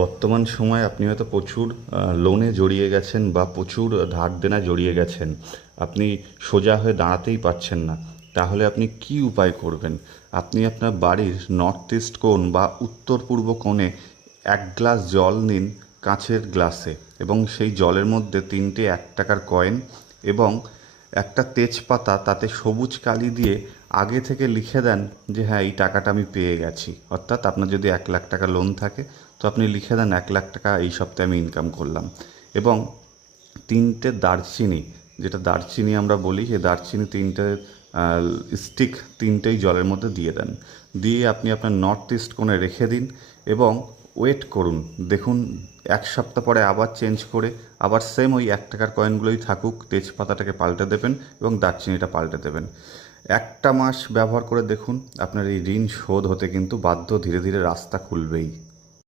বর্তমান সময়ে আপনি হয়তো প্রচুর লোনে জড়িয়ে গেছেন বা প্রচুর ধার দেনায় জড়িয়ে গেছেন। আপনি সোজা হয়ে দাঁড়াতেই পারছেন না। তাহলে আপনি কি উপায় করবেন? আপনি আপনার বাড়ির নর্থ ইস্ট কোণ বা উত্তর পূর্ব কোণে ১ গ্লাস জল নিন কাঁচের গ্লাসে, এবং সেই জলের মধ্যে ৩টে ১ টাকার কয়েন এবং একটা তেজপাতা তাতে সবুজ কালি দিয়ে আগে থেকে লিখে দেন যে হ্যাঁ, এই টাকাটা আমি পেয়ে গেছি। অর্থাৎ আপনার যদি ১ লাখ টাকা লোন থাকে, তো আপনি লিখে দেন ১ লাখ টাকা এই সপ্তাহে আমি ইনকাম করলাম। এবং ৩টে দারচিনি, যেটা দারচিনি আমরা বলি, সেই দারচিনি ৩টে স্টিক ৩টেই জলের মধ্যে দিয়ে দেন। দিয়ে আপনি আপনার নর্থ ইস্ট কোণে রেখে দিন এবং ওয়েট করুন। দেখুন ১ সপ্তাহ পরে আবার চেঞ্জ করে আবার সেম ওই ১ টাকার কয়েনগুলোই থাকুক, তেজপাতাটাকে পাল্টে দেবেন এবং দারচিনিটা পাল্টে দেবেন। ১টা মাস ব্যবহার করে দেখুন, আপনার এই ঋণ শোধ হতে কিন্তু বাধ্য, ধীরে ধীরে রাস্তা খুলবেই।